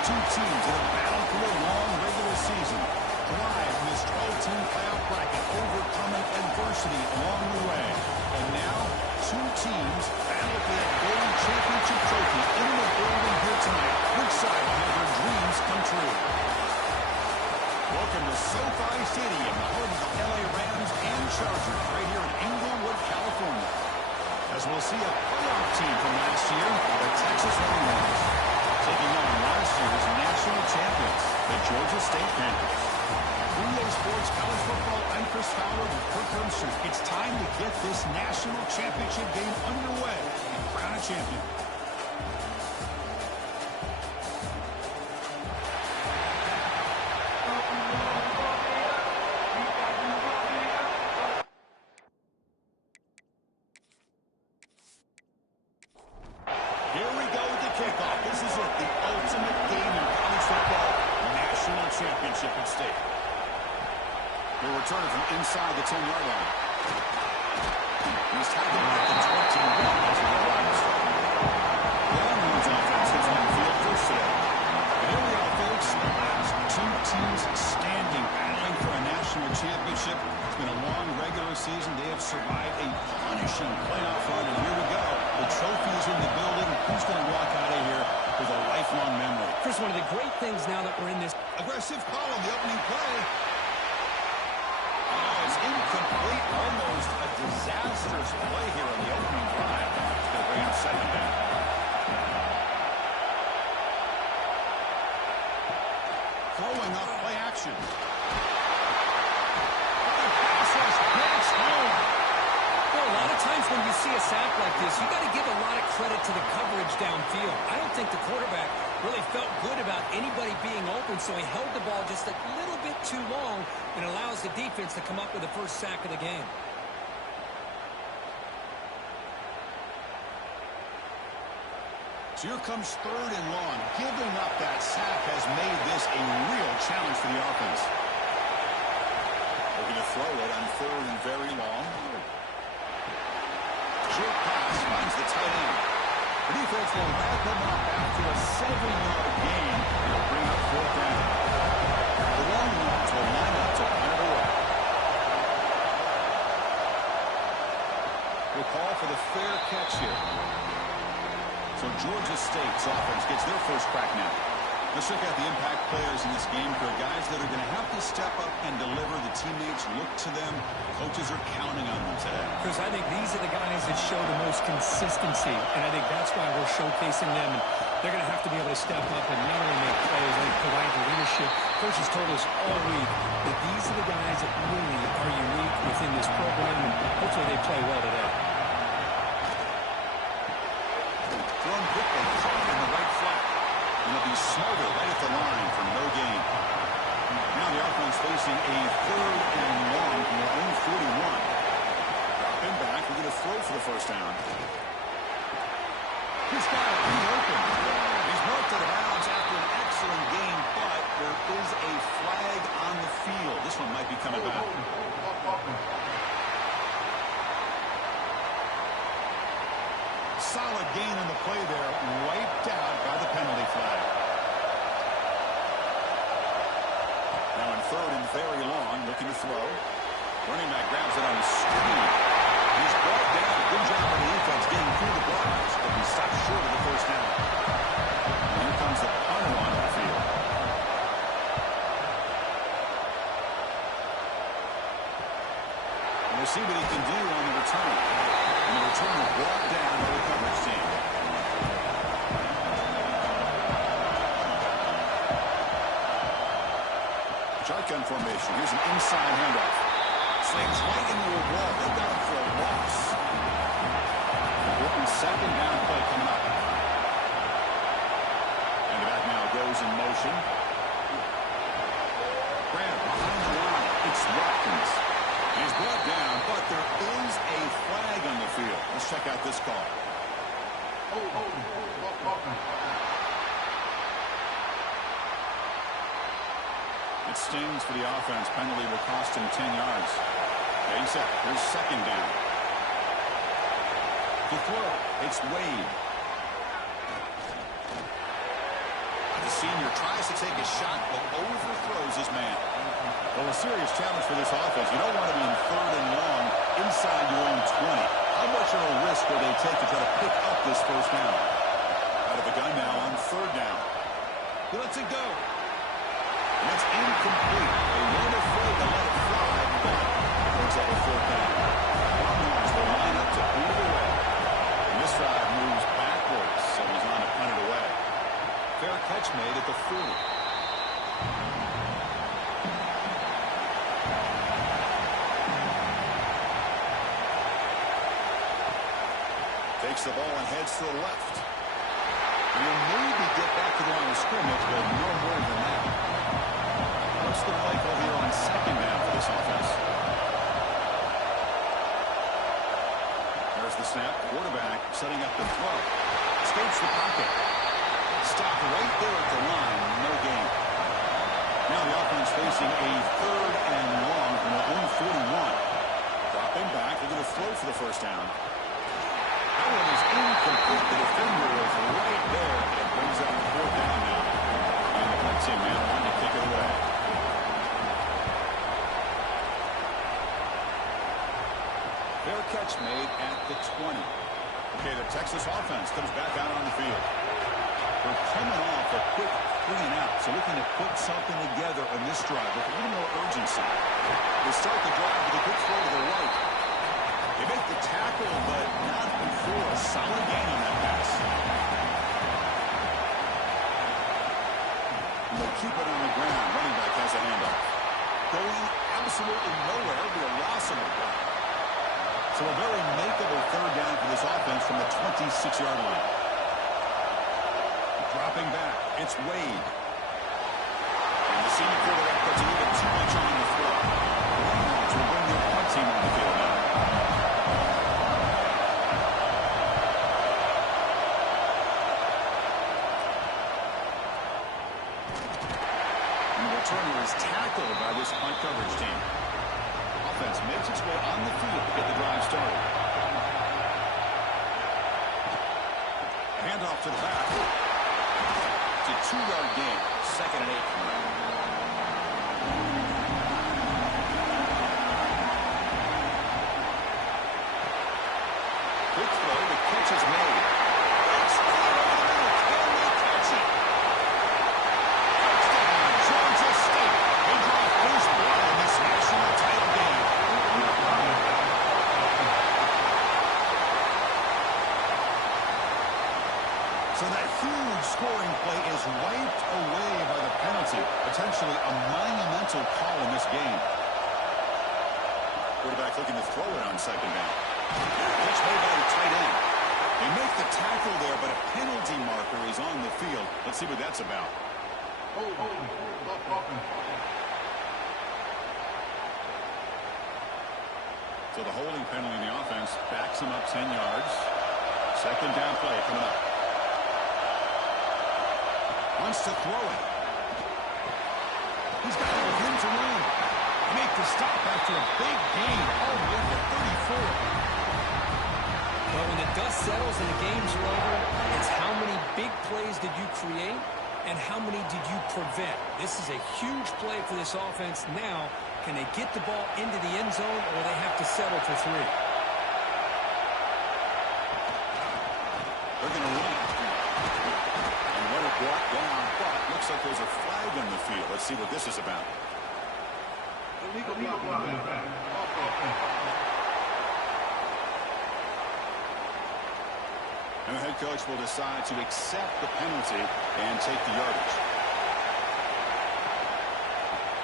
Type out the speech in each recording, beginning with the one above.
Two teams that have battled through a long regular season, thrive in this 12-team playoff bracket, overcoming adversity along the way. And now, two teams battle for that gold championship trophy in the building here tonight. Which side will have their dreams come true? Welcome to SoFi Stadium, the home of the LA Rams and Chargers, right here in Inglewood, California. As we'll see a playoff team from last year, the Texas Longhorns, taking on last year's national champions, the Georgia State Panthers. 3-Day Sports College Football, I'm Chris Fowler with Kirk Herbstreit. It's time to get this national championship game underway and crown a champion. Here we go with the kickoff. This is it, the ultimate game in college football. National championship at stake. They'll return it from inside the 10-yard line. He's tackled at the 21 as he arrives. Longhorns offense hits on the field first today. And here we are, folks. The last two teams standing, battling for a national championship. It's been a long regular season. They have survived a punishing playoff run, and here we go. The trophy is in the building. Who's going to walk out of here with a lifelong memory? Chris, one of the great things now that we're in this aggressive call on the opening play. It's incomplete, almost a disastrous play here on the opening drive. It's going to bring up second down. Throwing up play action. A lot of times when you see a sack like this, you got to give a lot of credit to the coverage downfield. I don't think the quarterback really felt good about anybody being open, so he held the ball just a little bit too long and allows the defense to come up with the first sack of the game. So here comes third and long. Giving up that sack has made this a real challenge for the offense. Looking to throw it on third and very long. Short pass finds the tight end. The defense will wrap him up after a 7-yard gain. It'll bring up fourth down. The Longhorns will line up to punt it away. We'll call for the fair catch here. So Georgia State's offense gets their first crack now. Let's check out the impact players in this game. For guys that are going to have to step up and deliver. The teammates look to them. Coaches are counting on them today. Chris, I think these are the guys that show the most consistency, and I think that's why we're showcasing them. And they're going to have to be able to step up and not only make plays, but provide the leadership. Coaches told us all week that these are the guys that really are unique within this program, and hopefully they play well today. Thrown quickly, caught in the right flat. And it'll be smarter right at the line for no gain. Now the offense facing a third and long from their own 41. Drop him back. We're going to throw for the first down. He's got it. He's open. He's marked out of bounds after an excellent game, but there is a flag on the field. This one might be coming back. Solid gain on the play there, wiped out by the penalty flag. Now in third and very long, looking to throw. Running back grabs it on the screen. He's brought down. Good job on the defense getting through the blockers, but he stopped short of the first down. And here comes the punter on the field. And we'll see what he can do on the return. And the return is brought down by the coverage team. Shotgun formation. Here's an inside handoff. Slams right into a wall. They got him for a loss. Open second down play coming up. And the back now goes in motion. Grab behind the line. It's Watkins. He's brought down, but there is a flag on the field. Let's check out this call. It stings for the offense. Penalty will cost him 10 yards. Okay, set. Here's second down. To throw, it's Wade. The senior tries to take a shot, but overthrows his man. Well, a serious challenge for this offense. You don't want to be in 3rd and long inside your own 20. How much of a risk will they take to try to pick up this first down? Out of the gun now on 3rd down. He lets it go. And it's incomplete. They weren't afraid to let it fly, but brings up a 4th down. Longhorns will line up to move away. And this drive moves backwards, so he's on to punt it away. Fair catch made at the 40. Takes the ball and heads to the left. And he'll maybe get back to the line of scrimmage, but no more than that. What's the play call here on 2nd down for this offense? There's the snap. Quarterback setting up the throw. Escapes the pocket. Stopped right there at the line. No gain. Now the offense facing a 3rd and long from their own 41. Dropping back. They're going to throw for the first down. That one is incomplete. The defender is right there. It brings up the 4th down now. And the punt team man wanting to kick it away. Fair catch made at the 20. Okay, the Texas offense comes back out on the field. They're coming off a quick 3 and out, so looking to put something together on this drive with a little more urgency. They start the drive with a quick throw to the right. They make the tackle, but not before a solid gain on that pass. And they keep it on the ground. Running back has a handoff. Going absolutely nowhere. It'll be a loss on the ground. So a very makeable 3rd down for this offense from the 26-yard line. Dropping back. It's Wade. And the senior quarterback puts a little bit too much on the throw. Longhorns will bring their punt team on the field now. Turner is tackled by this punt coverage team. Offense makes its way on the field to get the drive started. Handoff to the back. It's a 2-yard gain. 2nd and 8. Quick throw. The catch is made. It's right over the middle. Can they catch it? Georgia State. They draw first blood in this national title game. So that huge scoring play is wiped away by the penalty. Potentially a monumental call in this game. Quarterback looking to throw it on 2nd down. Catch made by the tight end. They make the tackle there, but a penalty marker is on the field. Let's see what that's about. So the holding penalty in the offense backs him up 10 yards. 2nd down play coming up. Wants to throw it. He's got it with him to run. Make the stop after a big gain all the way to 34. Well, when the dust settles and the games are over, it's how many big plays did you create and how many did you prevent? This is a huge play for this offense. Now, can they get the ball into the end zone or they have to settle for 3? They're going to run it. And what it brought down, but looks like there's a flag on the field. Let's see what this is about. And the head coach will decide to accept the penalty and take the yardage.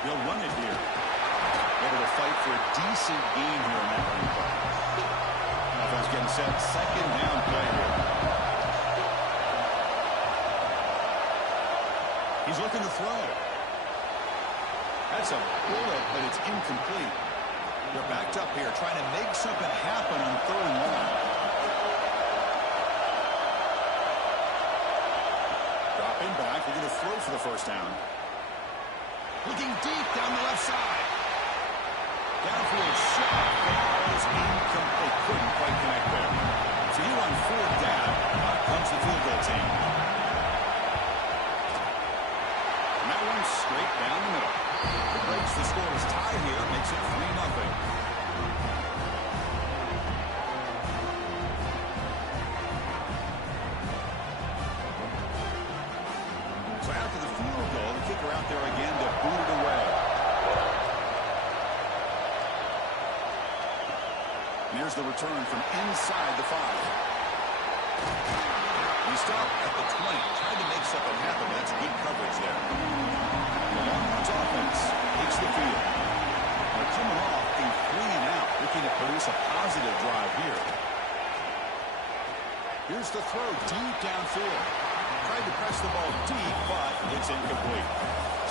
He'll run it here. Able to fight for a decent gain here in that running play. Offense getting set. 2nd down play here. He's looking to throw. That's a bullet, but it's incomplete. They're backed up here trying to make something happen on 3rd and long. Dropping back. We're going to throw for the first down. Looking deep down the left side. Downfield shot. Ball is incomplete. Couldn't quite connect there. So you on 4th down. Out comes the field goal team. makes it 3-0. So after the field goal, the kicker out there again to boot it away. And here's the return from inside the 5. He stopped at the 20. Tried to make something happen. That's good coverage there. The Longhorns offense takes the field. They're coming off a 3-and-out, looking to produce a positive drive here. Here's the throw deep downfield. Tried to press the ball deep, but it's incomplete.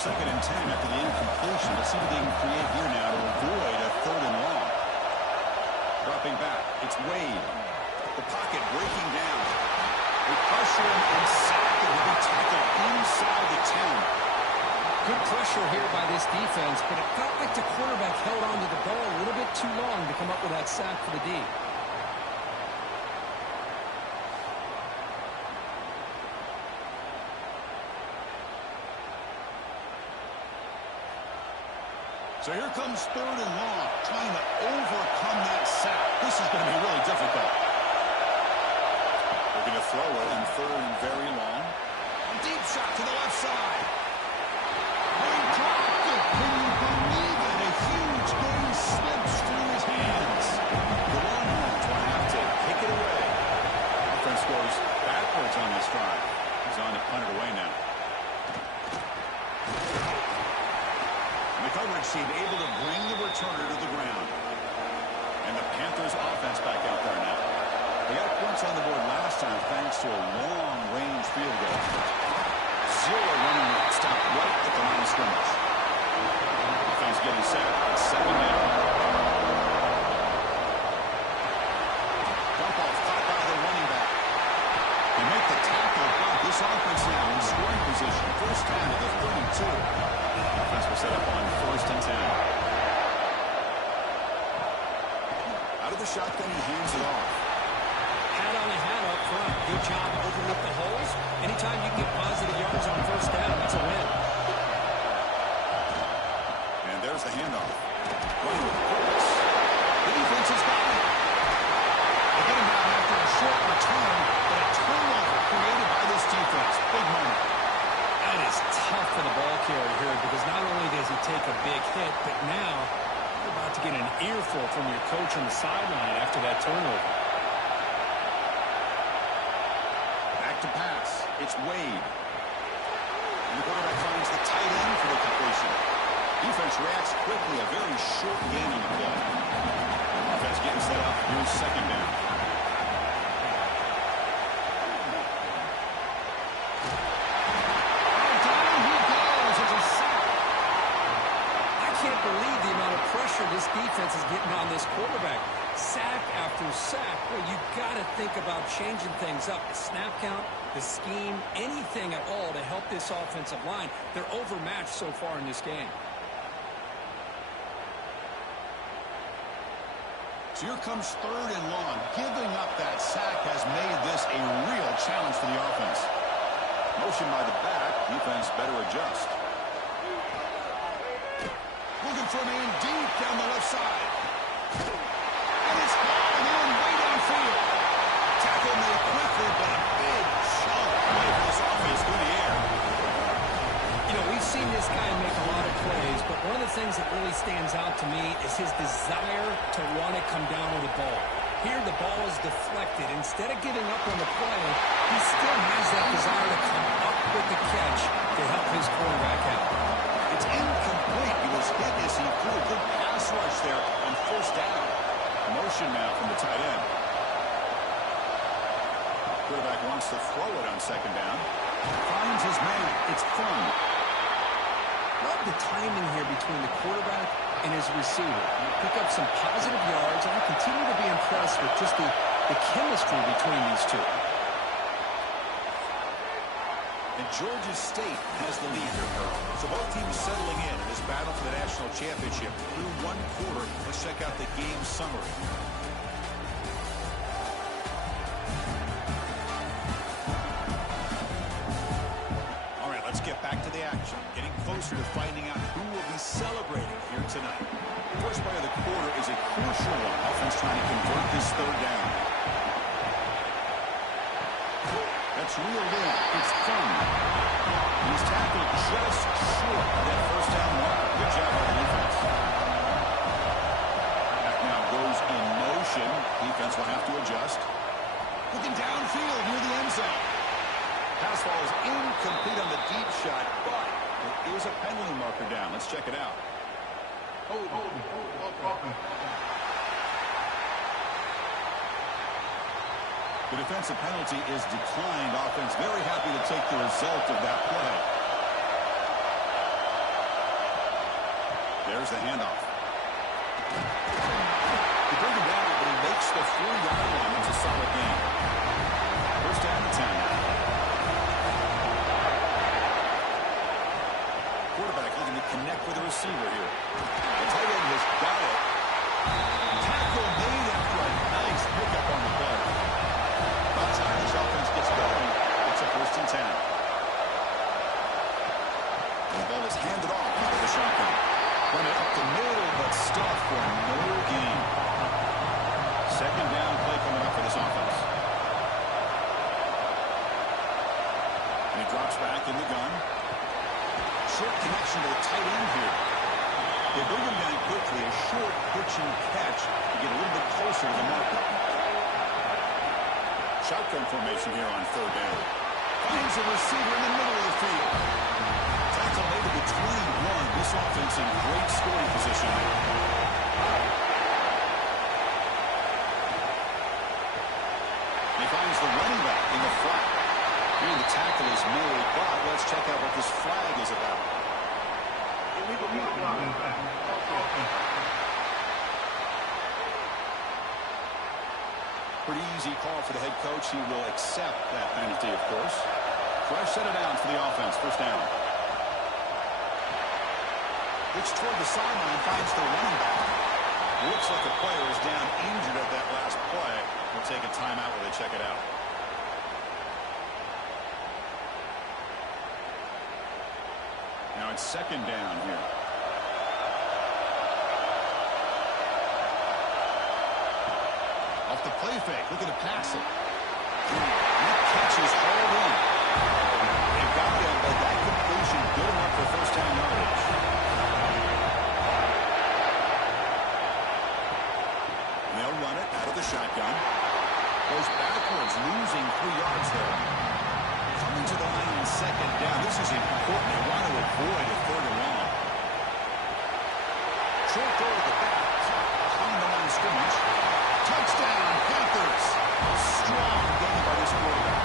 2nd and 10 after the incompletion. Let's see what they can create here now to avoid a 3rd and long. Dropping back, it's Wade. The pocket breaking down. They pressure him and sack it. He'll be tackled inside the 10. Good pressure here by this defense, but it felt like the quarterback held on to the ball a little bit too long to come up with that sack for the D. So here comes 3rd and long, trying to overcome that sack. This is going to be really difficult. They're going to throw it in 3rd and very long. A deep shot to the left side. He dropped it. Can you believe it? A huge game slips through his hands. The Longhorns will have to kick it away. Offense goes backwards on this drive. He's on to punt it away now. The coverage team able to bring the returner to the ground. And the Panthers offense back out there now. They got points on the board last time thanks to a long-range field goal. 0 running room stopped right at the line of scrimmage. Offense getting set. It's 2nd down. Dump off caught by the running back. They make the tackle, but this offense now in scoring position. 1st down to the 32. Offense will set up on 1st and 10. Out of the shotgun, he hands it off. Hat on a hat up front. Good job opening up the holes. Anytime you can get positive yards on 1st down, that's a win. And there's the handoff. Running with purpose. The defense has got it. They get him down after a short return, but a turnover created by this defense. Big moment. That is tough for the ball carrier here because not only does he take a big hit, but now you're about to get an earful from your coach on the sideline after that turnover. Back to pass. It's Wade. And the quarterback finds the tight end for the completion. Defense reacts quickly. A very short gain on the play. Offense getting set up. Here's 2nd down. Believe the amount of pressure this defense is getting on this quarterback. Sack after sack. Well, you got to think about changing things up. The snap count, the scheme, anything at all to help this offensive line. They're overmatched so far in this game. So here comes 3rd and long. Giving up that sack has made this a real challenge for the offense. Motion by the back. Defense better adjust. Looking for a man deep down the left side. And it's hauled in way downfield. Tackle made quickly, but a big chunk made this offense through the air. You know, we've seen this guy make a lot of plays, but one of the things that really stands out to me is his desire to want to come down with the ball. Here, the ball is deflected. Instead of giving up on the play, he still has that desire to come up with the catch to help his quarterback out. It's incomplete. He was hit as he threw a good pass rush there on 1st down. Motion now from the tight end. Quarterback wants to throw it on 2nd down. Finds his man. It's fun. Love the timing here between the quarterback and his receiver. Pick up some positive yards, and I continue to be impressed with just the chemistry between these two. And Georgia State has the lead here, Earl. So both teams settling in this battle for the national championship. Through 1 quarter, let's check out the game summary. All right, let's get back to the action. Getting closer to finding out who will be celebrating here tonight. The first play of the quarter is a crucial one. Offense trying to convert this third down. That's reeled in. It's fun. He's tackled just short of that first down mark. Good job by the defense. That now goes in motion. Defense will have to adjust. Looking downfield near the end zone. Pass ball is incomplete on the deep shot, but there is a penalty marker down. Let's check it out. The defensive penalty is declined. Offense very happy to take the result of that play. There's the handoff. He brings him down, but he makes the 4-yard line. It's a solid game. First down and 10 now. Quarterback looking to connect with the receiver here. The tight end has got it. Tackle made after a nice pickup on the play. By the time this offense gets going, it's a first and 10. And the ball is handed off into the shotgun. Run it up the middle, but stuffed for no gain. Second down play coming up for this offense. And he drops back in the gun. Short connection to the tight end here. They bring him down quickly. A short pitching catch to get a little bit closer to the marker. Shotgun formation here on third down. Finds a receiver in the middle of the field. Tackle made at the 21. This offense in great scoring position now. He finds the running back in the flat. Here the tackle is made, but let's check out what this flag is about. Pretty easy call for the head coach. He will accept that penalty, of course. Fresh set of downs for the offense. First down. Looks toward the sideline, finds the running back. Looks like a player is down injured at that last play. We'll take a timeout while they check it out. Now it's second down here. Off the play fake, looking to pass it. That catch is hauled in. They got him, but that completion good enough for first down yardage. And they'll run it out of the shotgun. Goes backwards, losing 3 yards there. Coming to the line on second down. This is important. They want to avoid a third and long. Short throw to the back. Behind the line of scrimmage. Touchdown, Panthers. Strong game by this quarterback.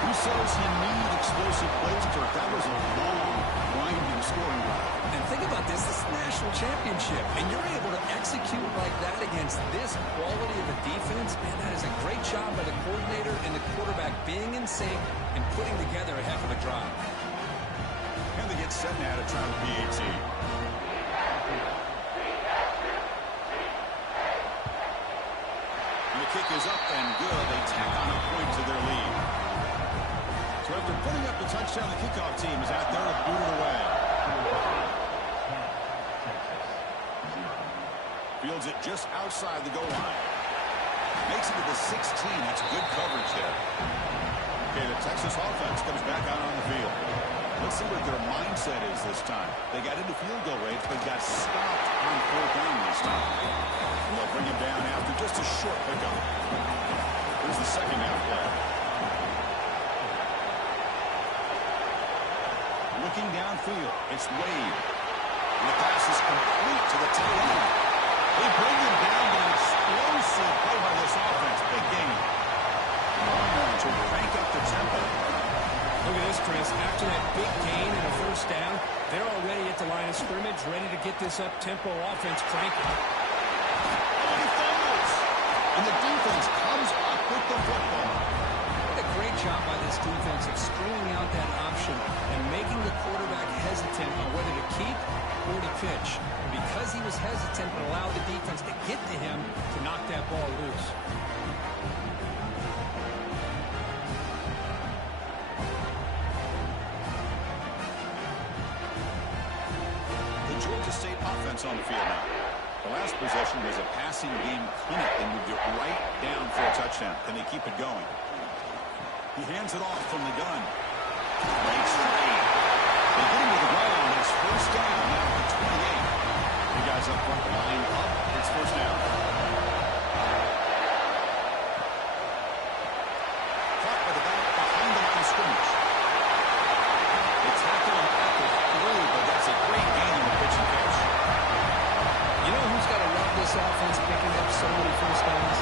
Who says you need explosive plays, Kirk? That was a long, winding scoring drive. And think about this. This is a national championship. And you're able to execute like that against this quality of a defense. Man, that is a great job by the coordinator and the quarterback being in sync and putting together a heck of a drive. And they get set now to try the PAT. And the kick is up and good. They tack on a point to their lead. So after putting up the touchdown, the kickoff team is out there to boot it away. Fields it just outside the goal line. Makes it to the 16. That's good coverage there. Okay, the Texas offense comes back out on the field. Let's see what their mindset is this time. They got into field goal range, but got stopped on fourth down this time. And they'll bring him down after just a short pickup. Here's the second down play. Looking downfield, it's Wade. And the pass is complete to the tight end. They bring him down with an explosive play by this offense. Big game. To crank up the tempo. Look at this, Chris. After that big gain and a first down, they're already at the line of scrimmage, ready to get this up-tempo offense cranking. He fumbles. And the defense comes up with the football. What a great job by this defense of stringing out that option and making the quarterback hesitant on whether to keep or to pitch. Because he was hesitant, it allowed the defense to get to him to knock that ball loose. Georgia State offense on the field now. The last possession was a passing game clinic and moved it right down for a touchdown. Can they keep it going? He hands it off from the gun. Breaks free. They get him to the ground. It's first down now at the 28. The guys up front line up. It's first down. Caught by the back behind the line of scrimmage. They tackle him at the 3, but that's a great gain in the pitch and catch. You know who's got to love this offense picking up so many first downs?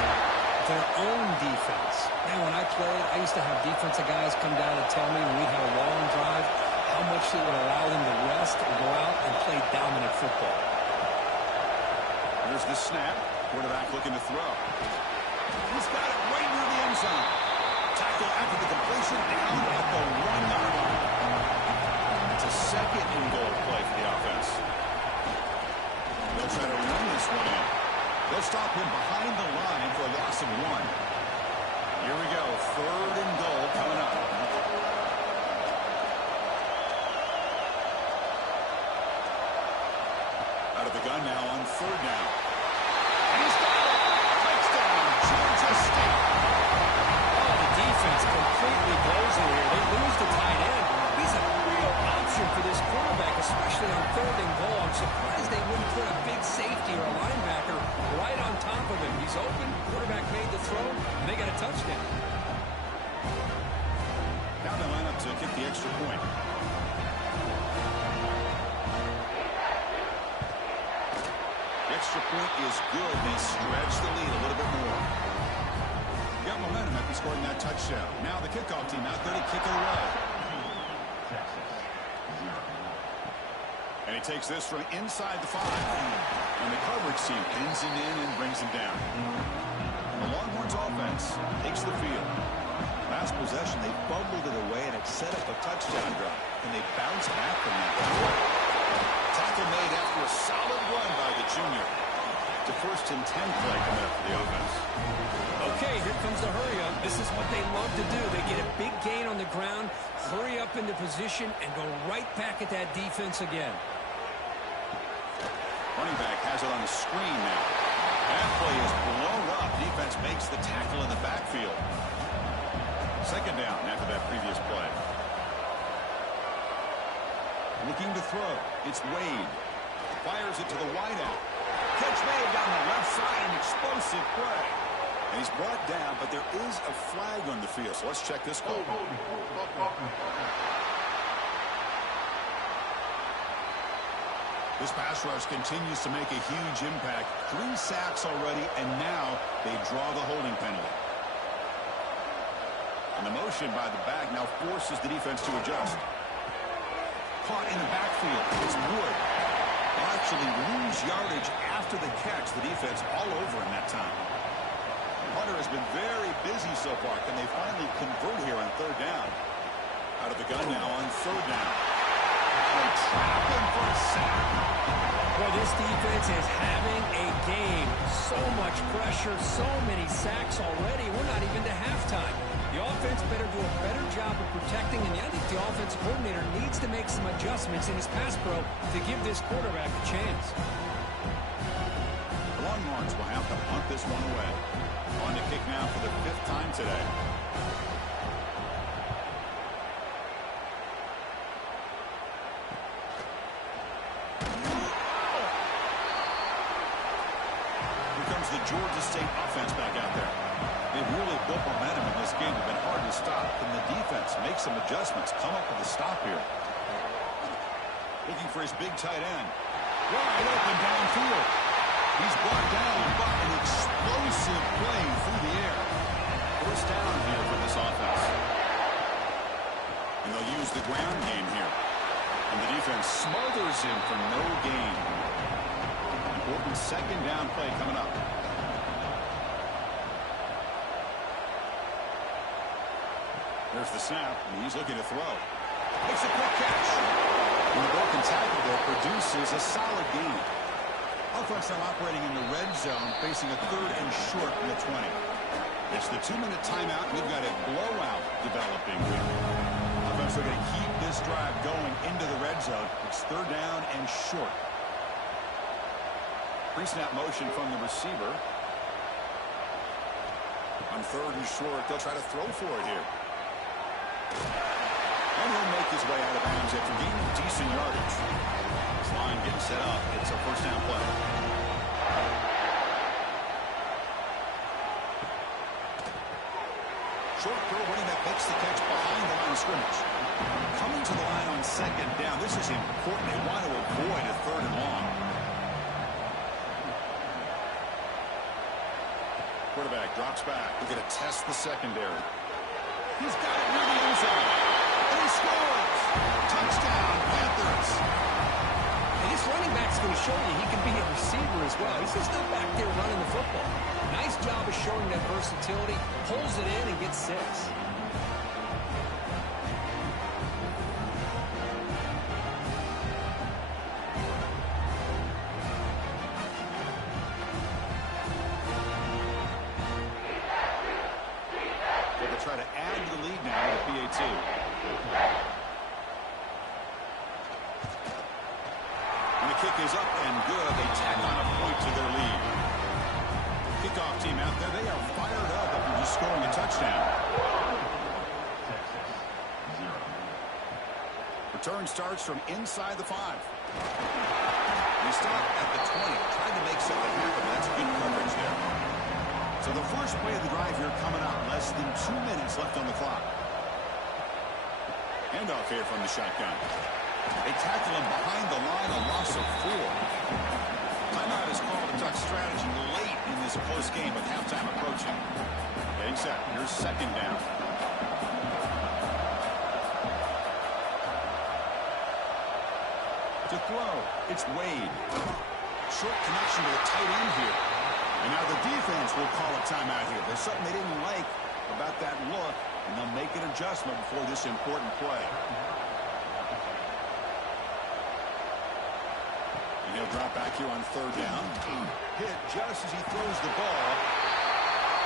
Their own defense. Man, when I played, I used to have defensive guys come down and tell me when we had a long drive how much it would allow them to rest and go out and play dominant football. Here's the snap. Quarterback looking to throw. He's got it right near the end zone. Tackle after the completion down at the 1-yard line. It's a second and goal play for the offense. They'll try to run this one in. They'll stop him behind the line for a loss of 1. Here we go. 3rd and goal coming up. Out of the gun now on 3rd down. And he's got it. Touchdown, Georgia State. Oh, the defense completely blows it here. They lose the tight end. He's a real option for this quarterback, especially on 3rd and goal. I'm surprised they wouldn't put a big safety or a linebacker right on top of him. He's open. Quarterback made the throw, and they got a touchdown. Now they line up to kick the extra point. The extra point is good. They stretch the lead a little bit more. Got momentum after scoring that touchdown. Now the kickoff team out there to kick it away. And he takes this from inside the 5. And the coverage team pins him in and brings him down. The Longhorns offense takes the field. Last possession, they fumbled it away, and it set up a touchdown drive. And they bounce back from that. Tackle made after a solid run by the junior. It's a 1st and 10 play coming up for the offense. Okay, here comes the hurry up. This is what they love to do. They get a big gain on the ground, hurry up into position, and go right back at that defense again. Running back has it on the screen now. That play is blown up. Defense makes the tackle in the backfield. 2nd down after that previous play. Looking to throw. It's Wade. Fires it to the wideout. Catch made down the left side. An explosive play. And he's brought down, but there is a flag on the field. So let's check this call. This pass rush continues to make a huge impact. 3 sacks already, and now they draw the holding penalty. And the motion by the back now forces the defense to adjust. Caught in the backfield. It's Wood. They'll actually lose yardage after the catch. The defense all over in that time. Hunter has been very busy so far. Can they finally convert here on 3rd down? Out of the gun now on 3rd down. They trap him for a sack. Boy, this defense is having a game. So much pressure, so many sacks already. We're not even to halftime. The offense better do a better job of protecting, and I think the offensive coordinator needs to make some adjustments in his pass pro to give this quarterback a chance. The Longhorns will have to punt this one away. On the kick now for the 5th time today. The Georgia State offense back out there. They've really built momentum in this game. It's been hard to stop. Can the defense make some adjustments? Come up with a stop here. Looking for his big tight end. Wide open downfield. He's brought down, but an explosive play through the air. 1st down here for this offense. And they'll use the ground game here. And the defense smothers him for no gain. Important 2nd down play coming up. There's the snap, and he's looking to throw. Makes a quick catch. And the broken tackle there produces a solid gain. Offense now operating in the red zone, facing a 3rd and short from the 20. It's the 2-minute timeout, and we've got a blowout developing here. Offense are going to keep this drive going into the red zone. It's 3rd down and short. Pre-snap motion from the receiver. On third and short, they'll try to throw for it here. And he'll make his way out of bounds after gaining decent yardage. This line getting set up. It's a first down play. Short throw, running that makes the catch behind the line of scrimmage. Coming to the line on second down. This is important. They want to avoid a third and long. Quarterback drops back. We're going to test the secondary. He's got it near the end zone. And he scores. Touchdown, Panthers. And this running back's going to show you he can be a receiver as well. He's just not back there running the football. Nice job of showing that versatility. Pulls it in and gets 6. Try to add to the lead now with PAT. And the kick is up and good. They tack on a point to their lead. Kickoff team out there, they are fired up after just scoring a touchdown. Return starts from inside the 5. They stop at the 20, trying to make something happen. That's good coverage there. So the first play of the drive here coming up. Less than 2 minutes left on the clock. Handoff here from the shotgun. They tackle him behind the line, a loss of 4. Timeout is called to talk strategy late in this close game with halftime approaching. Getting set. Here's second down. To throw, it's Wade. Short connection to the tight end here. And now the defense will call a timeout here. There's something they didn't like about that look, and they'll make an adjustment before this important play. And he'll drop back here on third down. Hit just as he throws the ball.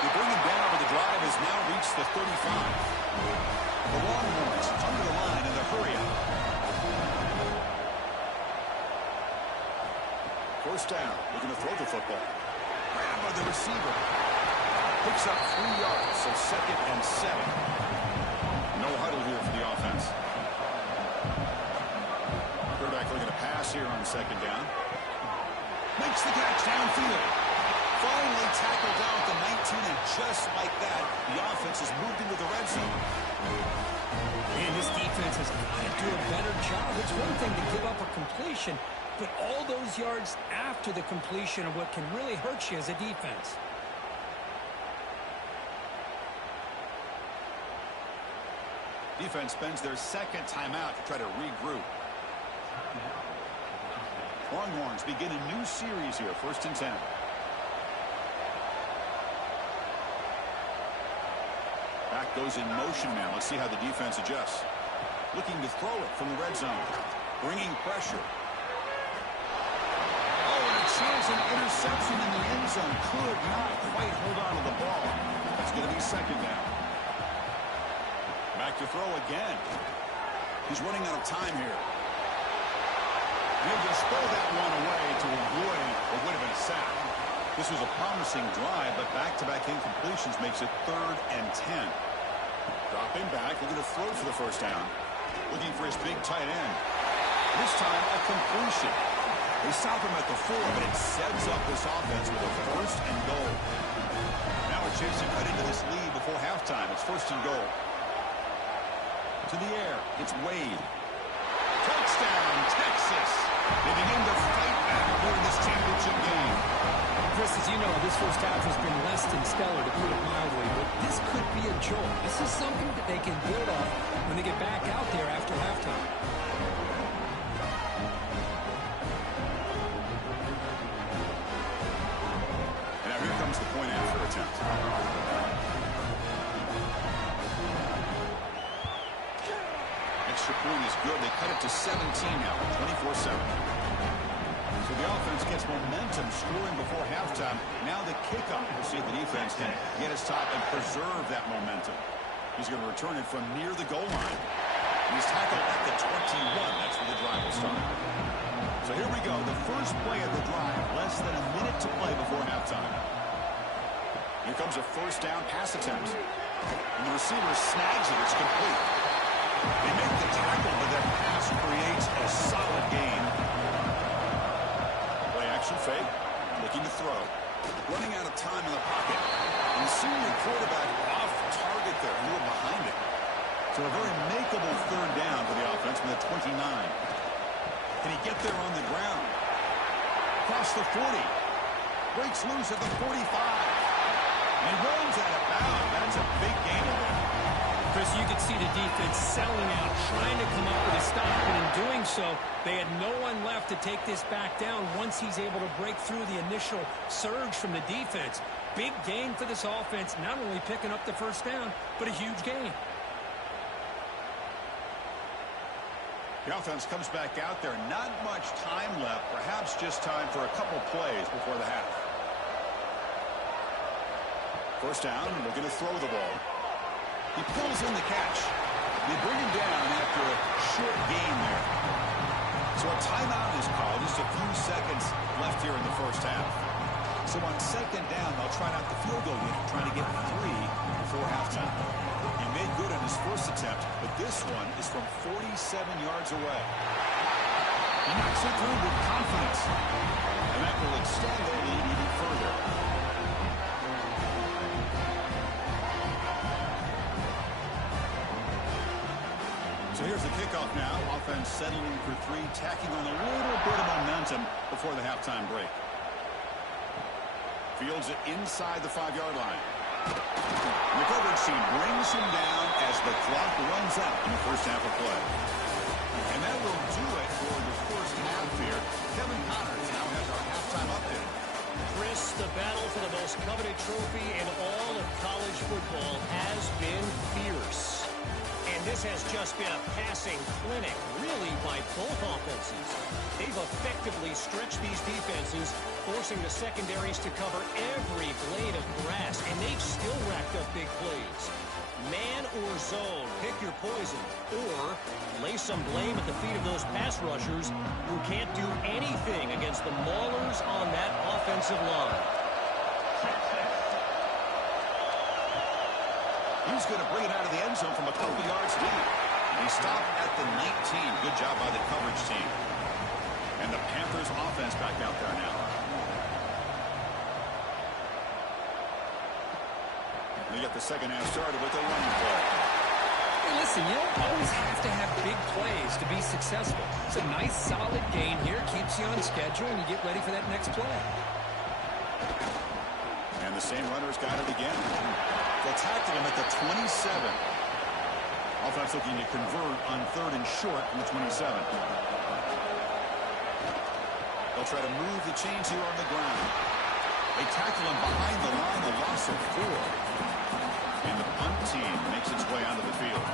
They bring him down, but the drive has now reached the 35. The Longhorns under the line in the hurry-up. First down, looking to throw the football. Grab by the receiver. Picks up 3 yards, so 2nd and 7. No huddle here for the offense. Quarterback looking to pass here on second down. Makes the catch downfield. Finally tackled down at the 19, and just like that, the offense has moved into the red zone. Man, this defense has got to do a better job. It's one thing to give up a completion, but all those yards after the completion are what can really hurt you as a defense. Defense spends their second timeout to try to regroup. Longhorns begin a new series here, 1st and 10. Back goes in motion now. Let's see how the defense adjusts. Looking to throw it from the red zone. Bringing pressure. Chance an interception in the end zone. Could not quite hold on to the ball. That's going to be second down. Back to throw again. He's running out of time here. He'll just throw that one away to avoid what would have been a sack. This was a promising drive, but back-to-back incompletions makes it 3rd and 10. Dropping back, looking to throw for the first down. Looking for his big tight end. This time, a completion. They stop him at the 4, but it sets up this offense with a 1st and goal. Now we're chasing right into this lead before halftime. It's 1st and goal. To the air, it's Wade. Touchdown, Texas. They begin to fight back here in this championship game. Chris, as you know, this first half has been less than stellar, to put it mildly, but this could be a jolt. This is something that they can build off when they get back out there after halftime. The point after attempt. Extra point is good. They cut it to 17 now, 24-7. So the offense gets momentum scoring before halftime. Now the kickoff. We'll see if the defense can get his top and preserve that momentum. He's going to return it from near the goal line. He's tackled at the 21. That's where the drive will start. So here we go, the first play of the drive, less than a minute to play before halftime. Here comes a first down pass attempt. And the receiver snags it, it's complete. They make the tackle, but that pass creates a solid gain. Play action fake, looking to throw. Running out of time in the pocket. And the senior quarterback off target there, a little behind it. So a very makeable third down for the offense from the 29. Can he get there on the ground? Across the 40. Breaks loose at the 45. And he runs out of bounds. That's a big gain there. Chris, you could see the defense selling out, trying to come up with a stop, and in doing so, they had no one left to take this back down once he's able to break through the initial surge from the defense. Big gain for this offense, not only picking up the first down, but a huge gain. The offense comes back out there. Not much time left. Perhaps just time for a couple plays before the half. First down, we're going to throw the ball. He pulls in the catch. They bring him down after a short gain there. So a timeout is called. Just a few seconds left here in the first half. So on second down, they'll try out the field goal unit, trying to get 3 before halftime. He made good on his first attempt, but this one is from 47 yards away. He knocks it through with confidence, and that will extend their lead even further. So here's the kickoff now. Offense settling for 3, tacking on a little bit of momentum before the halftime break. Fields it inside the 5-yard line. And the coverage team brings him down as the clock runs out in the first half of play. And that will do it for the first half here. Kevin Connors now has our halftime update. Chris, the battle for the most coveted trophy in all of college football has been fierce. And this has just been a passing clinic, really, by both offenses. They've effectively stretched these defenses, forcing the secondaries to cover every blade of grass, and they've still racked up big plays. Man or zone, pick your poison, or lay some blame at the feet of those pass rushers who can't do anything against the maulers on that offensive line. He's going to bring it out of the end zone from a couple yards deep. He stopped at the 19. Good job by the coverage team. And the Panthers offense back out there now. They get the second half started with a running play. Hey, listen, you don't always have to have big plays to be successful. It's a nice, solid gain here. Keeps you on schedule, and you get ready for that next play. And the same runner's got it again. They'll tackle him at the 27. Offense looking to convert on 3rd and short from the 27. They'll try to move the chains here on the ground. They tackle him behind the line, a loss of 4. And the punt team makes its way onto the field.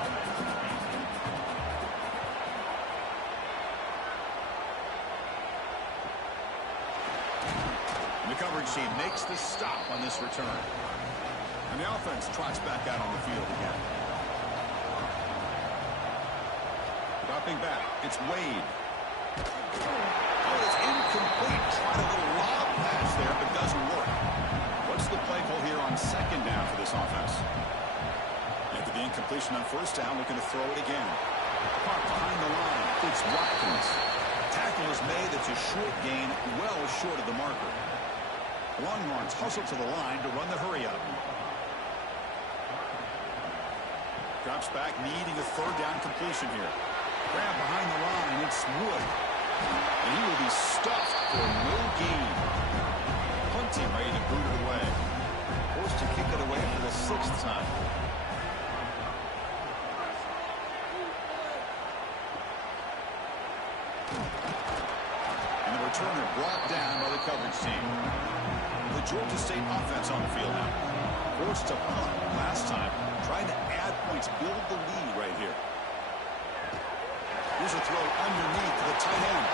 And the coverage team makes the stop on this return. And the offense trots back out on the field again. Dropping back, it's Wade. Oh, it's incomplete. Tried a little lob pass there, but doesn't work. What's the play call here on second down for this offense? After the incompletion on first down, looking to throw it again. Caught behind the line. It's Watkins. Tackle is made. That's a short gain, well short of the marker. Longhorns hustle to the line to run the hurry up. Drops back, needing a 3rd down completion here. Grab behind the line, it's Wood. And he will be stuffed for no gain. Punting ready to boot it away. Forced to kick it away for the 6th time. And the returner brought down by the coverage team. The Georgia State offense on the field now. Forced to punt last time. Trying to add points, build the lead right here. Here's a throw underneath to the tight end.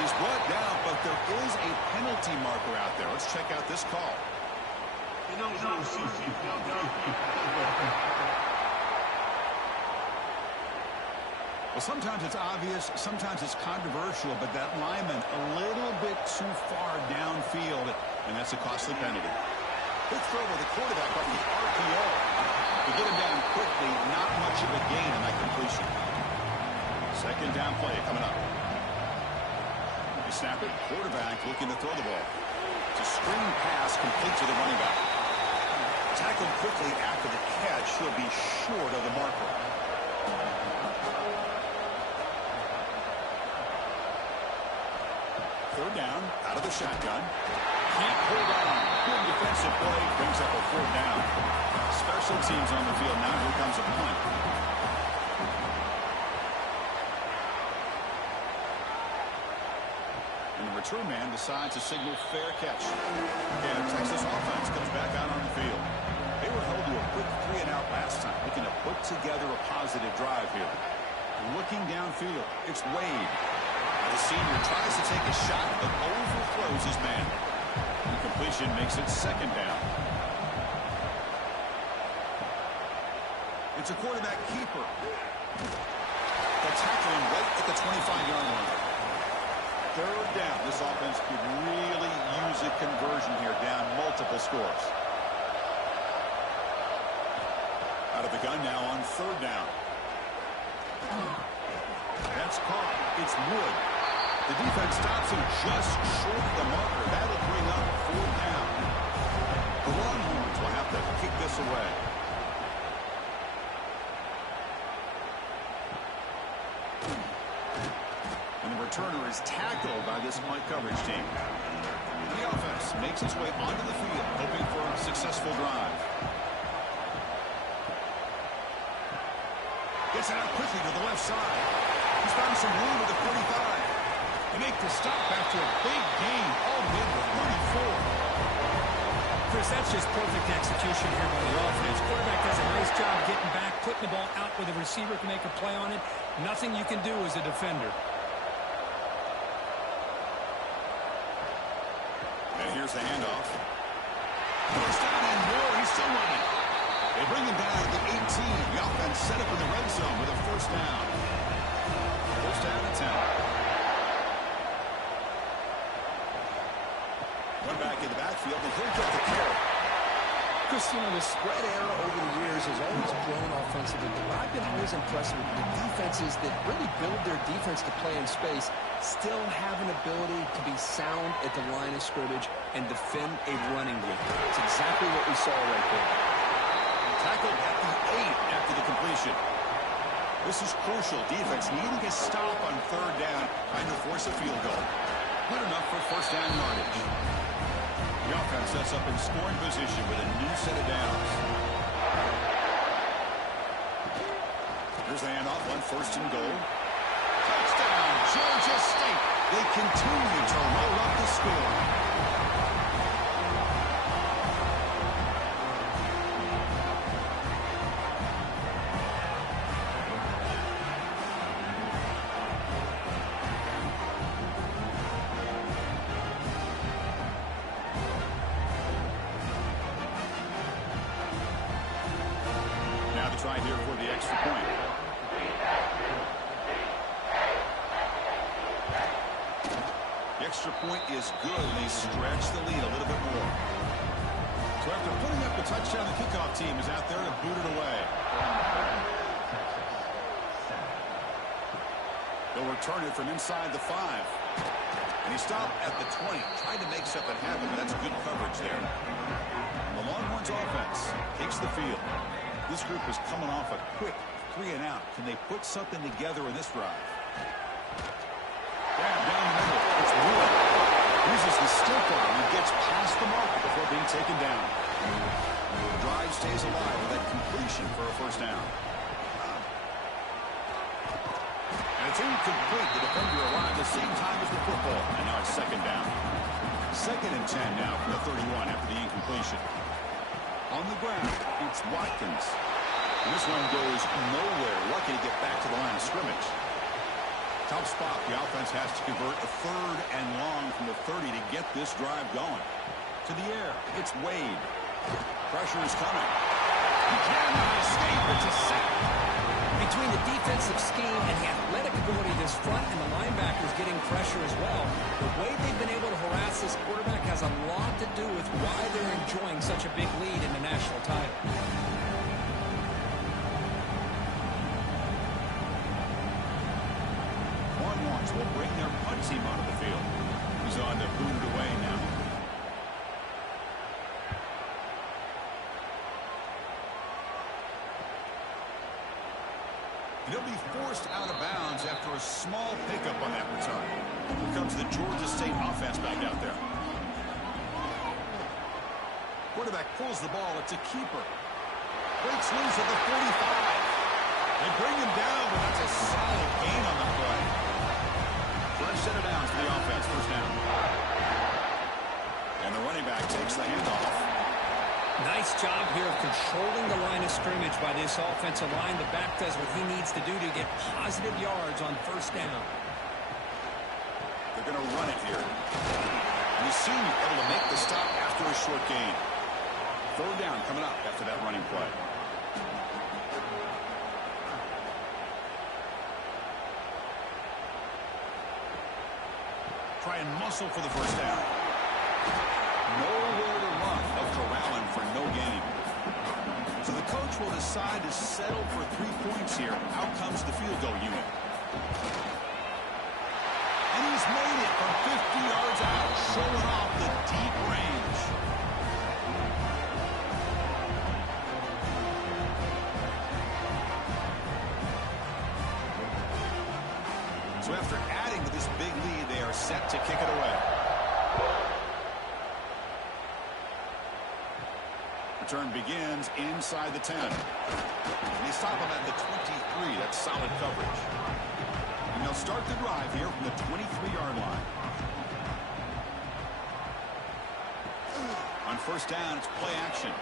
He's brought down, but there is a penalty marker out there. Let's check out this call. Well, sometimes it's obvious, sometimes it's controversial, but that lineman a little bit too far downfield, and that's a costly penalty. Quick throw with the quarterback on the RPO. To get him down quickly, not much of a gain on that completion. Second down play coming up. They snap it, quarterback looking to throw the ball. It's a screen pass complete to the running back. Tackled quickly after the catch, he'll be short of the marker. Third down, out of the shotgun. Can't hold on. Good defensive play, brings up a fourth down. Special teams on the field now. Here comes a punt. And the return man decides to signal fair catch. And Texas offense comes back out on the field. They were held to a quick 3-and-out last time, looking to put together a positive drive here. Looking downfield, it's Wade. The senior tries to take a shot, but overthrows his man. The completion makes it second down. It's a quarterback keeper. They'll tackle him right at the 25-yard line. Third down. This offense could really use a conversion here, down multiple scores. Out of the gun now on third down. That's caught. It's Wood. The defense stops him just short of the marker. That'll bring up fourth down. The Longhorns will have to kick this away. And the returner is tackled by this punt coverage team. The offense makes its way onto the field, hoping for a successful drive. Gets it out quickly to the left side. He's found some room at the 45. They make the stop after a big gain, all the way to 34. Chris, that's just perfect execution here by the offense. Quarterback does a nice job getting back, putting the ball out where the receiver can make a play on it. Nothing you can do as a defender. And here's the handoff. First down and more. He's still running. They bring him down at the 18. The offense set up in the red zone with a first down. First down and 10. One back in the backfield, and he'll get the carry. Chris, you know, the spread era over the years has always grown offensively, but I've been always impressed with the defenses that really build their defense to play in space, still have an ability to be sound at the line of scrimmage and defend a running game. It's exactly what we saw right there. Tackled at the 8 after the completion. This is crucial. Defense needing a stop on third down, trying to force a field goal. Good enough for first down yardage. The offense sets up in scoring position with a new set of downs. Here's the handoff on first and goal. Touchdown, Georgia State. They continue to roll up the score. Try here for the extra point. The extra point is good, and they stretch the lead a little bit more. So after putting up the touchdown, the kickoff team is out there to boot it away. They'll return it from inside the 5. And he stopped at the 20. Tried to make something happen, but that's good coverage there. And the Longhorns offense takes the field. This group is coming off a quick 3-and-out. Can they put something together in this drive? Down the middle. It's Wood. Uses the stick arm and gets past the marker before being taken down. The drive stays alive with that completion for a first down. And it's incomplete. The defender arrived the same time as the football. And now it's second down. Second and 10 now from the 31 after the incompletion. On the ground, it's Watkins. And this one goes nowhere. Lucky to get back to the line of scrimmage. Tough spot. The offense has to convert a third and long from the 30 to get this drive going. To the air, it's Wade. Pressure is coming. He cannot escape. It's a sack. Between the defensive scheme and the athletic ability of this front and the linebackers getting pressure as well, the way they've been able to harass this quarterback has a lot to do with why they're enjoying such a big lead in the national title. Will bring their punt team onto the field. He's on to boot it away now. He'll be forced out of bounds after a small pickup on that return. Here comes the Georgia State offense back out there. Quarterback pulls the ball. It's a keeper. Breaks loose at the 45. They bring him down, but that's a solid gain on the play. Fresh set of downs for the offense. First down. And the running back takes the handoff. Nice job here of controlling the line of scrimmage by this offensive line. The back does what he needs to do to get positive yards on first down. They're going to run it here. And he's soon able to make the stop after a short gain. Third down coming up after that running play. Try and muscle for the first down. Nowhere to run. They'll corral him for no gain. So the coach will decide to settle for 3 points here. Out comes the field goal unit. And he's made it from 50 yards out, showing off the deep range. So after adding to this big lead, they are set to kick it away. Return begins inside the 10. And they stop him at the 23. That's solid coverage. And they'll start the drive here from the 23-yard line. On first down, it's play action.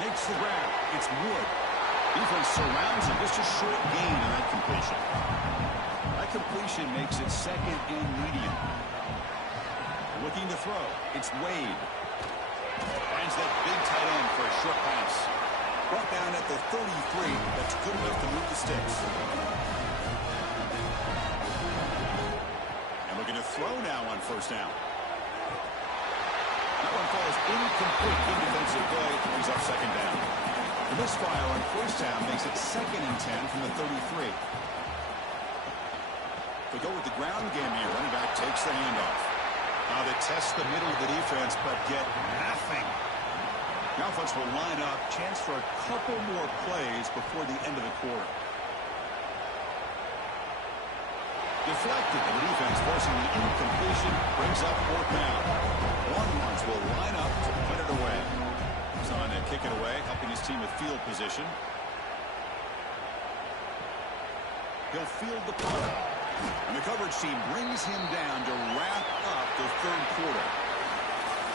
Makes the grab. It's Wood. Defense surrounds him. Just a short gain on that completion. That completion makes it second and medium. Looking to throw. It's Wade. Finds that big tight end for a short pass. Brought down at the 33. That's good enough to move the sticks. And looking to throw now on first down. That one falls incomplete. Good defensive play. Brings up second down. The misfire on first down makes it second and 10 from the 33. They go with the ground game here. Running back takes the handoff. Now they test the middle of the defense, but get nothing. The offense will line up. Chance for a couple more plays before the end of the quarter. Deflected. The defense forcing the incompletion. Brings up fourth down. Ones will line up to put it away. He's on to kick it away, helping his team with field position. He'll field the punt. And the coverage team brings him down to wrap up the third quarter.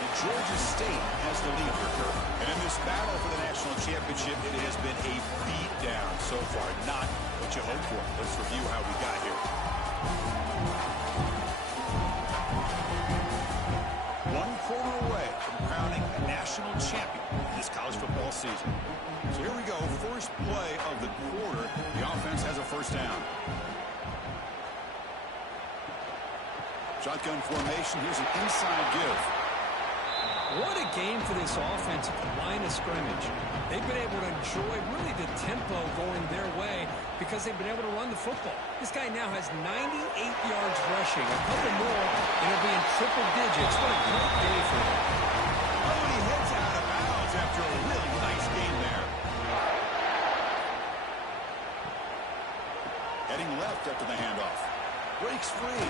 And Georgia State has the lead for Kirk. And in this battle for the national championship, it has been a beatdown so far. Not what you hoped for. Let's review how we got here. 1 quarter away from crowning a national champion this college football season. So here we go. First play of the quarter. The offense has a first down. Shotgun formation. Here's an inside give. What a game for this offense at the line of scrimmage. They've been able to enjoy really the tempo going their way because they've been able to run the football. This guy now has 98 yards rushing. A couple more, and he'll be in triple digits. What a great day for him. Oh, and he heads out of bounds after a really nice game there. Heading left after the handoff. Breaks free.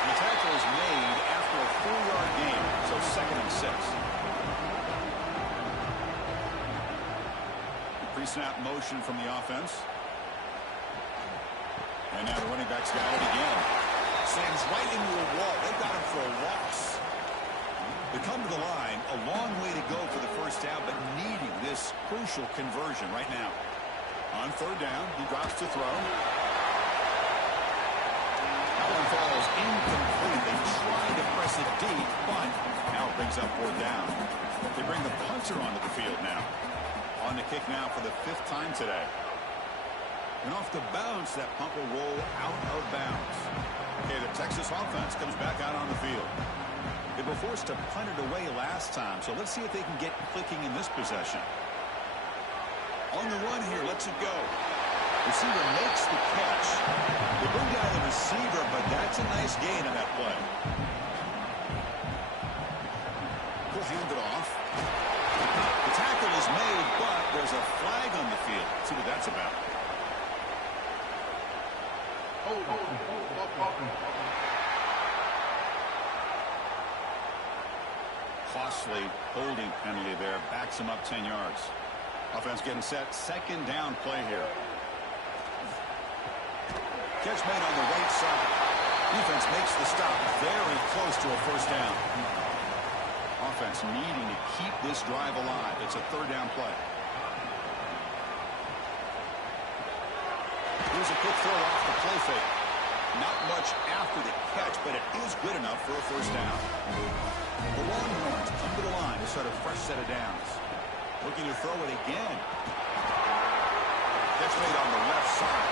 The tackle is made after a 4-yard gain, so second and 6. Pre-snap motion from the offense. And now the running back's got it again. Slams right into a wall. They've got him for a loss. They come to the line, a long way to go for the first down, but needing this crucial conversion right now. On third down, he drops to throw. That one falls incomplete. They tried to press it deep, but now it brings up fourth down. They bring the punter onto the field now. On the kick now for the 5th time today. And off the bounce, that pump will roll out of bounds. Okay, the Texas offense comes back out on the field. They were forced to punt it away last time, so let's see if they can get clicking in this possession. On the run here, lets it go. Receiver makes the catch. They bring down the receiver, but that's a nice gain on that play. He'll hand it off. The tackle is made, but there's a flag on the field. Let's see what that's about. Costly holding penalty there. Backs him up 10 yards. Offense getting set. 2nd down play here. Catch made on the right side. Defense makes the stop very close to a 1st down. Offense needing to keep this drive alive. It's a 3rd down play. Here's a quick throw off the play fake. Not much after the catch, but it is good enough for a 1st down. The Longhorns come to the line to start a fresh set of downs. Looking to throw it again. Catch made on the left side.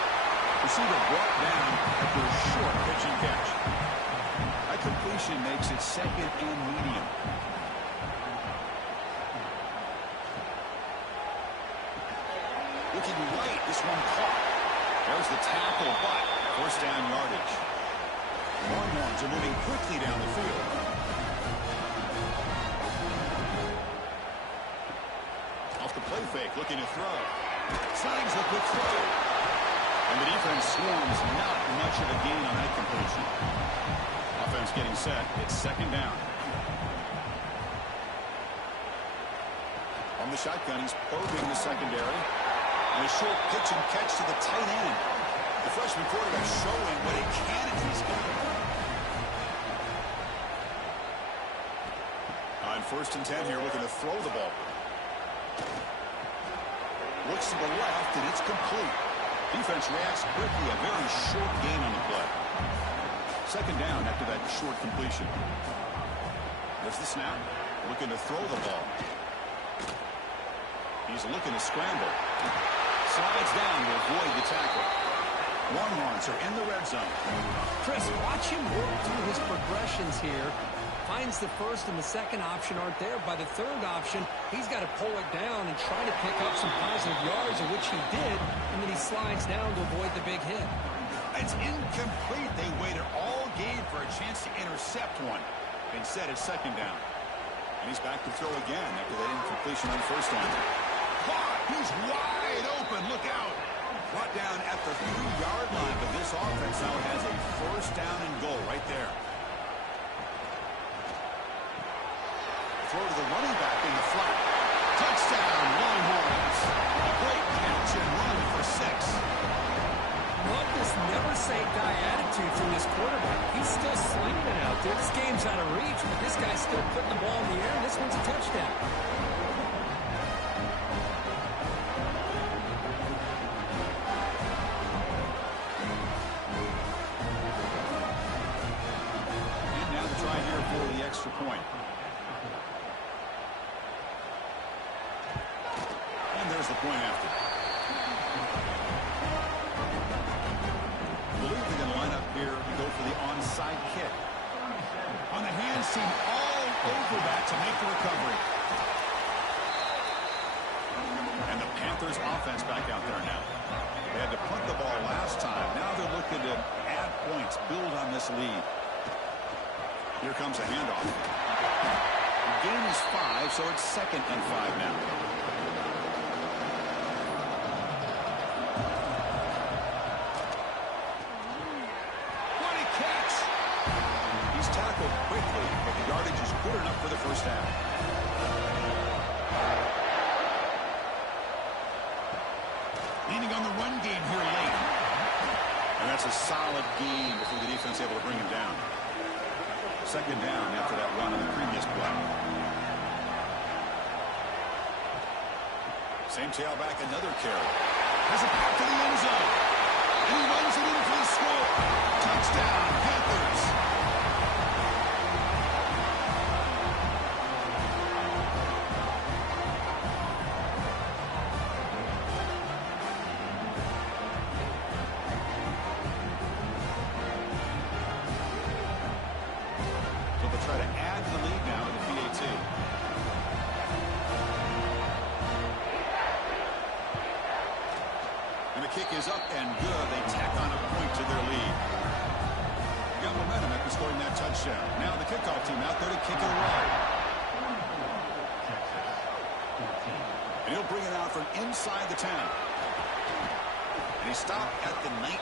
Receiver brought down after a short pitching catch. That completion makes it 2nd and medium. Looking right, this one caught. There's the tackle, but 1st down yardage. Longhorns are moving quickly down the field. Off the play fake, looking to throw. Slides the quick throw. And the defense swarms, not much of a gain on that completion. Offense getting set. It's 2nd down. On the shotgun, he's probing the secondary. And a short pitch and catch to the tight end. The freshman quarterback showing what a cannon he's got. On 1st and 10 here, looking to throw the ball. Looks to the left, and it's complete. Defense reacts quickly. A very short gain on the play. 2nd down after that short completion. There's the snap. Looking to throw the ball. He's looking to scramble. Slides down to avoid the tackle. Longhorns are in the red zone. Chris, watch him work through his progressions here. Finds the 1st and the 2nd option aren't there. By the 3rd option, he's got to pull it down and try to pick up some positive yards, of which he did, and then he slides down to avoid the big hit. It's incomplete. They waited all game for a chance to intercept one. Instead, it's 2nd down. And he's back to throw again after that incompletion on 1st down. Caught! He's wide open. Look out! Brought down at the 3-yard line, but this offense now has a 1st down and goal right there. Throw to the running back in the flat. Touchdown, Longhorns. A great catch and run for 6. Love this never-say-die attitude from this quarterback. He's still slinging it out there. This game's out of reach, but this guy's still putting the ball in the air, and this one's a touchdown. And now the try here for the extra point. There's the point after. I believe they're going to line up here and go for the onside kick. On the hands team all over that to make the recovery. And the Panthers offense back out there now. They had to punt the ball last time. Now they're looking to add points, build on this lead. Here comes a handoff. The game is 5, so it's 2nd and 5 now. Good enough for the 1st down. Leaning on the run game here late. And that's a solid gain before the defense able to bring him down. 2nd down after that run on the previous play. Same tailback, another carry. Has a pass to the end zone. And he runs it in for the score. Touchdown, Panthers. is up and good. They tack on a point to their lead. Got momentum after scoring that touchdown. Now the kickoff team out there to kick it away. And he'll bring it out from inside the 10. And he stopped at the 19.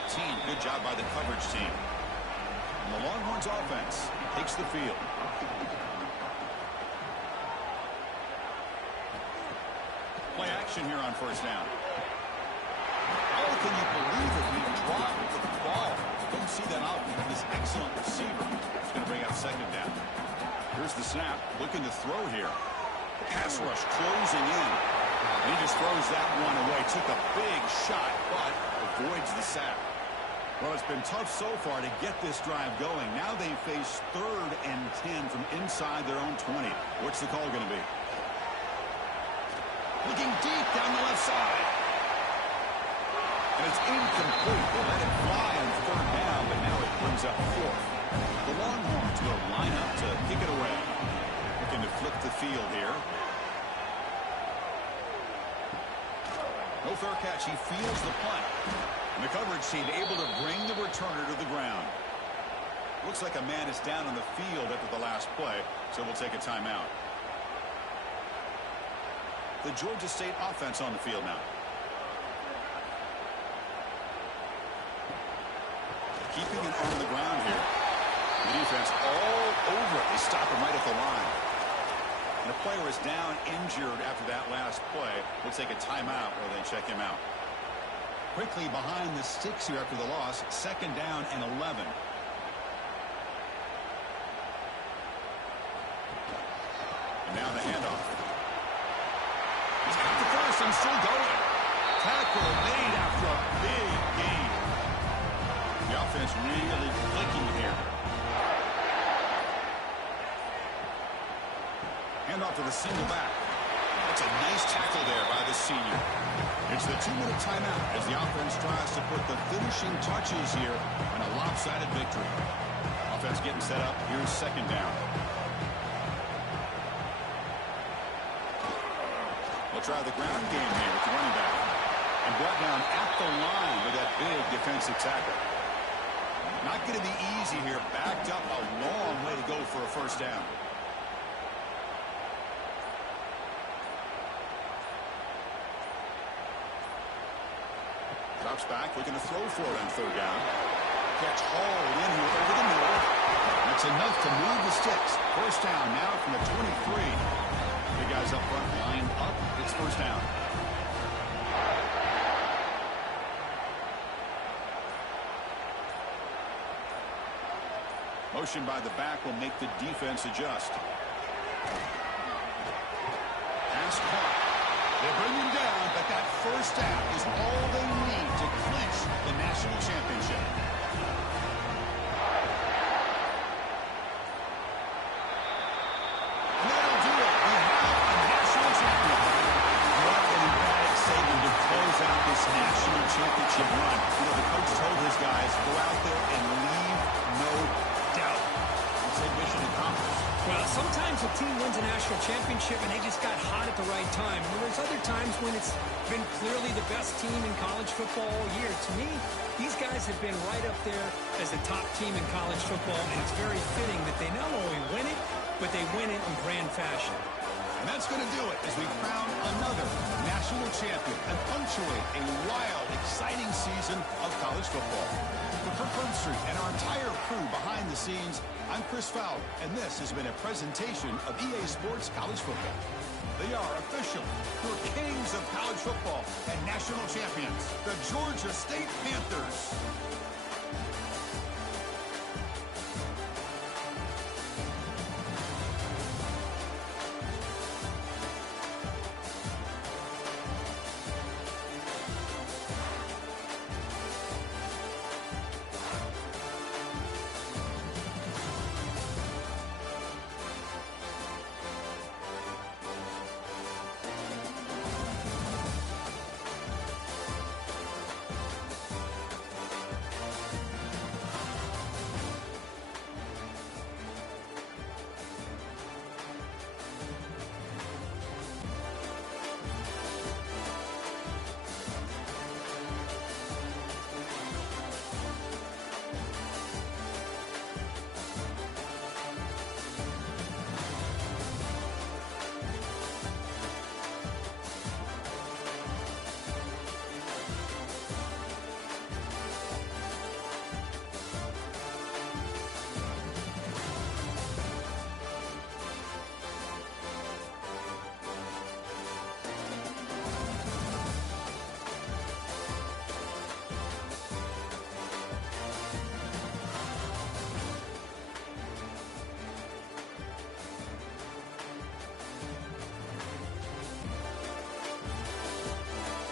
Good job by the coverage team. And the Longhorns offense takes the field. Play action here on first down. Oh, can you believe it? He dropped the ball. Don't see that out from this excellent receiver. It's going to bring up second down. Here's the snap. Looking to throw here. Pass rush closing in. And he just throws that one away. Took a big shot, but avoids the sack. Well, it's been tough so far to get this drive going. Now they face 3rd and 10 from inside their own 20. What's the call going to be? Looking deep down the left side. And it's incomplete. They let it fly on 3rd down, but now it brings up 4th. The Longhorns will line up to kick it away. Looking to flip the field here. No fair catch. He feels the punt. And the coverage team able to bring the returner to the ground. Looks like a man is down on the field after the last play, so we'll take a timeout. The Georgia State offense on the field now. Keeping it on the ground here. The defense all over it. They stop him right at the line. And the player is down injured after that last play. We'll take a timeout while they check him out. Quickly behind the sticks here after the loss. 2nd down and 11. And now the handoff. He's got the first and still going. Tackle made after a big gain. The offense really clicking here. Handoff to the single back. That's a nice tackle there by the senior. It's the 2-minute timeout as the offense tries to put the finishing touches here on a lopsided victory. Offense getting set up. Here's 2nd down. They'll try the ground game here with the running back. And brought down at the line with that big defensive tackle. Not going to be easy here. Backed up a long way to go for a first down. Drops back, looking to throw for it on 3rd down. Catch hauled in here over the middle. That's enough to move the sticks. First down now from the 23. Big guys up front, lined up. It's first down. Motion by the back will make the defense adjust. Pass caught. They bring him down, but that first down is all they need to clinch the national championship. And that'll do it. We have a national champion. What an emphatic statement to close out this national championship run. You know, the coach told his guys, go out there and leave no doubt. He said mission accomplished. Well, sometimes a team wins a national championship and they just got hot at the right time. And there's other times when it's been clearly the best team in college football all year. To me, these guys have been right up there as the top team in college football, and it's very fitting that they not only win it, but they win it in grand fashion. And that's going to do it as we crown another national champion and punctuate a wild, exciting season of college football. For Kirk Herbstreit and our entire crew behind the scenes, I'm Chris Fowler, and this has been a presentation of EA Sports College Football. They are official. We're kings of college football and national champions, the Georgia State Panthers.